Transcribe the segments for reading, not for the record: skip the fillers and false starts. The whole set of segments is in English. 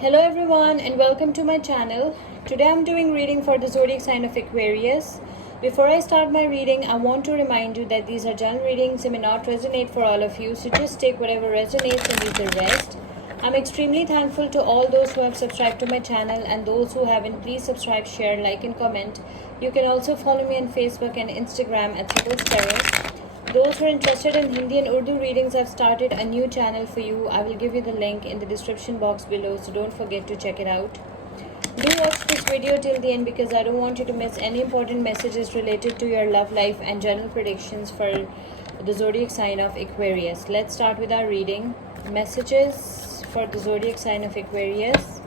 Hello everyone and welcome to my channel. Today I'm doing reading for the zodiac sign of Aquarius. Before I start my reading, I want to remind you that these are general readings and may not resonate for all of you, so just take whatever resonates and leave the rest. I'm extremely thankful to all those who have subscribed to my channel, and those who haven't, please subscribe, share, like and comment. You can also follow me on Facebook and Instagram at Sibyl's Terrace. Those who are interested in Hindi and Urdu readings, I've started a new channel for you. I will give you the link in the description box below, so don't forget to check it out. Do watch this video till the end because I don't want you to miss any important messages related to your love life and general predictions for the zodiac sign of Aquarius. Let's start with our reading. Messages for the zodiac sign of Aquarius.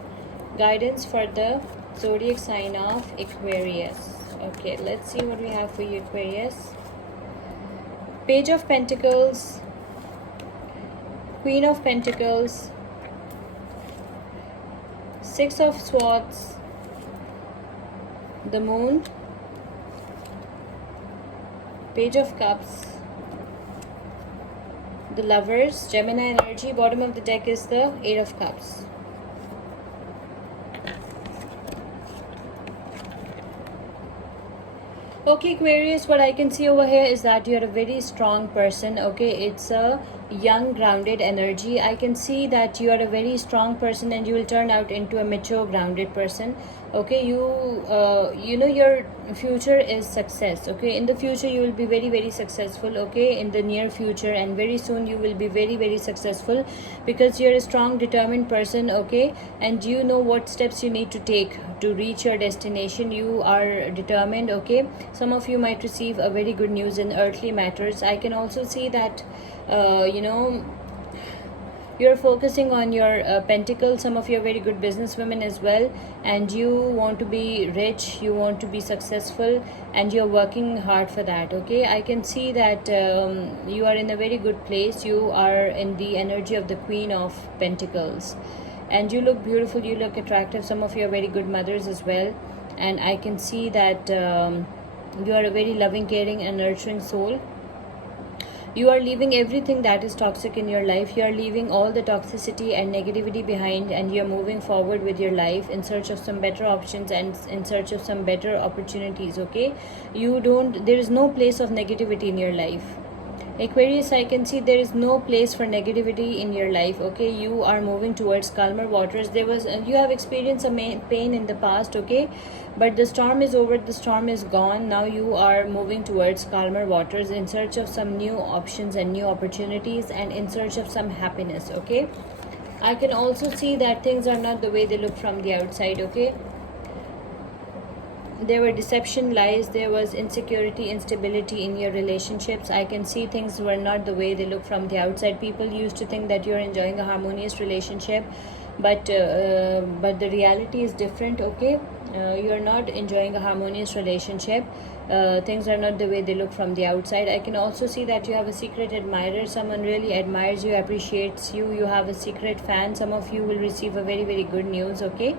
Guidance for the zodiac sign of Aquarius. Okay, let's see what we have for you, Aquarius. Page of Pentacles, Queen of Pentacles, Six of Swords, the Moon, Page of Cups, the Lovers, Gemini energy. Bottom of the deck is the Eight of Cups. Okay, Aquarius, what I can see over here is that you're a very strong person. Okay, it's a young, grounded energy. I can see that you are a very strong person and you will turn out into a mature, grounded person. Okay, you know your future is success. Okay, in the future you will be very successful. Okay, in the near future, and very soon you will be very successful because you're a strong, determined person. Okay, and you know what steps you need to take to reach your destination. You are determined. Okay, some of you might receive a very good news in earthly matters. I can also see that you're focusing on your pentacles. Some of you are very good businesswomen as well, and you want to be rich, you want to be successful, and you're working hard for that. Okay, I can see that you are in a very good place. You are in the energy of the Queen of Pentacles, and you look beautiful, you look attractive. Some of you are very good mothers as well, and I can see that you are a very loving, caring and nurturing soul. You are leaving everything that is toxic in your life. You are leaving all the toxicity and negativity behind, and you are moving forward with your life in search of some better options and in search of some better opportunities. Okay, there is no place of negativity in your life. Aquarius, I can see there is no place for negativity in your life. Okay, you are moving towards calmer waters. You have experienced some pain in the past. Okay, but the storm is over, the storm is gone. Now you are moving towards calmer waters in search of some new options and new opportunities, and in search of some happiness. Okay, I can also see that things are not the way they look from the outside. Okay, there were deception, lies, there was insecurity, instability in your relationships. I can see things were not the way they look from the outside. People used to think that you're enjoying a harmonious relationship, but the reality is different. Okay, you're not enjoying a harmonious relationship. Things are not the way they look from the outside. I can also see that you have a secret admirer. Someone really admires you, appreciates you. You have a secret fan. Some of you will receive a very good news. Okay,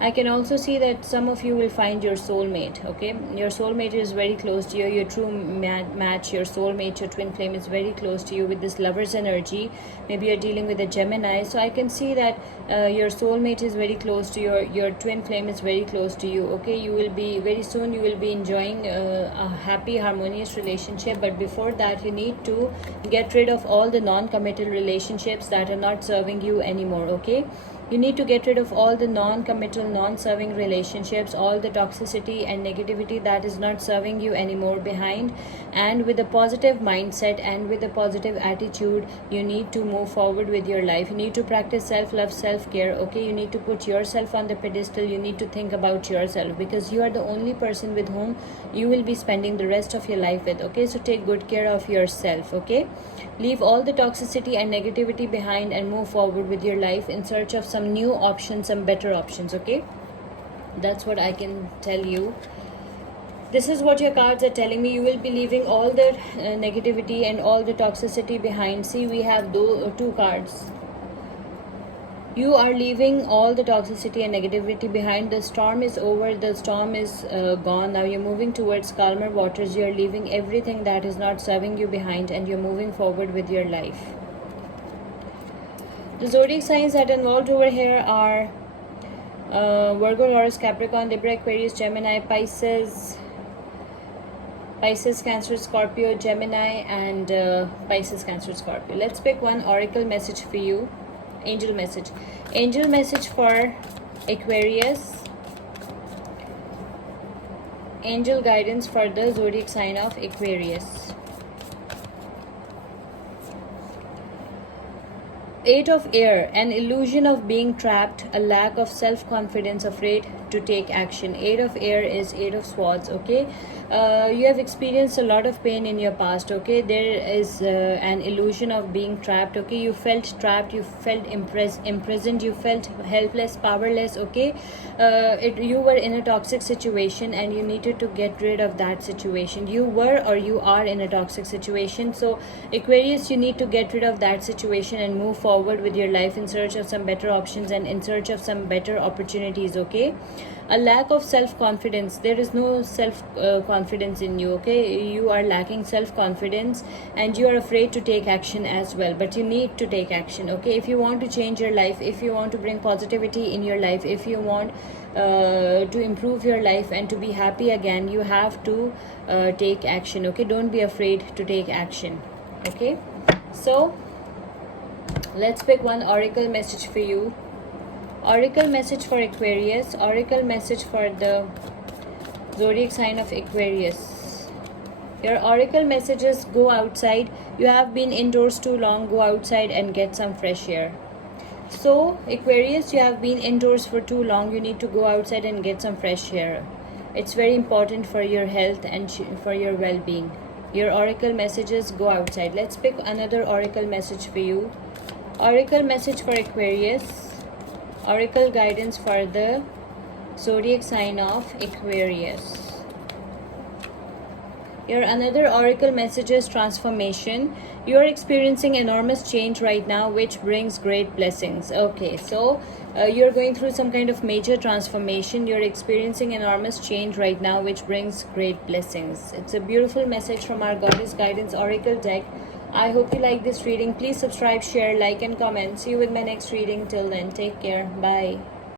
I can also see that some of you will find your soulmate. Okay, your soulmate is very close to you. Your true match, your soulmate, your twin flame is very close to you with this Lover's energy. Maybe you're dealing with a Gemini. So I can see that your soulmate is very close to your twin flame is very close to you. Okay, you will be very soon. You will be enjoying a happy, harmonious relationship. But before that, you need to get rid of all the non-committal relationships that are not serving you anymore. Okay. You need to get rid of all the non-committal, non-serving relationships, all the toxicity and negativity that is not serving you anymore behind. And with a positive mindset and with a positive attitude, you need to move forward with your life. You need to practice self-love, self-care. Okay, you need to put yourself on the pedestal. You need to think about yourself because you are the only person with whom you will be spending the rest of your life with. Okay, so take good care of yourself. Okay, leave all the toxicity and negativity behind and move forward with your life in search of some new options, some better options. Okay, that's what I can tell you. This is what your cards are telling me. You will be leaving all the negativity and all the toxicity behind. See, we have two cards. You are leaving all the toxicity and negativity behind. The storm is over, the storm is gone. Now you're moving towards calmer waters. You're leaving everything that is not serving you behind, and you're moving forward with your life. The zodiac signs that involved over here are Virgo, Taurus, Capricorn, Libra, Aquarius, Gemini, Pisces, Cancer, Scorpio, Gemini, and Pisces, Cancer, Scorpio. Let's pick one oracle message for you. Angel message. Angel message for Aquarius. Angel guidance for the zodiac sign of Aquarius. Eight of Air, an illusion of being trapped, a lack of self-confidence, afraid to take action. Eight of Air is Eight of Swords. Okay, you have experienced a lot of pain in your past. Okay, there is an illusion of being trapped. Okay, you felt trapped, you felt imprisoned, you felt helpless, powerless. Okay, you were in a toxic situation and you needed to get rid of that situation. You were or you are in a toxic situation. So Aquarius, you need to get rid of that situation and move forward with your life in search of some better options and in search of some better opportunities. Okay, a lack of self-confidence. There is no self-confidence in you. Okay, you are lacking self-confidence and you are afraid to take action as well, but you need to take action. Okay, if you want to change your life, if you want to bring positivity in your life, if you want to improve your life and to be happy again, you have to take action. Okay, don't be afraid to take action. Okay, so let's pick one oracle message for you. Oracle message for Aquarius. Oracle message for the zodiac sign of Aquarius. Your oracle messages: go outside. You have been indoors too long. Go outside and get some fresh air. So Aquarius, you have been indoors for too long. You need to go outside and get some fresh air. It's very important for your health and for your well-being. Your oracle messages: go outside. Let's pick another oracle message for you. Oracle message for Aquarius. Oracle guidance for the zodiac sign of Aquarius. Your another oracle message is transformation. You are experiencing enormous change right now, which brings great blessings. Okay, so you're going through some kind of major transformation. You're experiencing enormous change right now, which brings great blessings. It's a beautiful message from our Goddess Guidance Oracle deck. I hope you like this reading. Please subscribe, share, like, and comment. See you with my next reading. Till then, take care. Bye.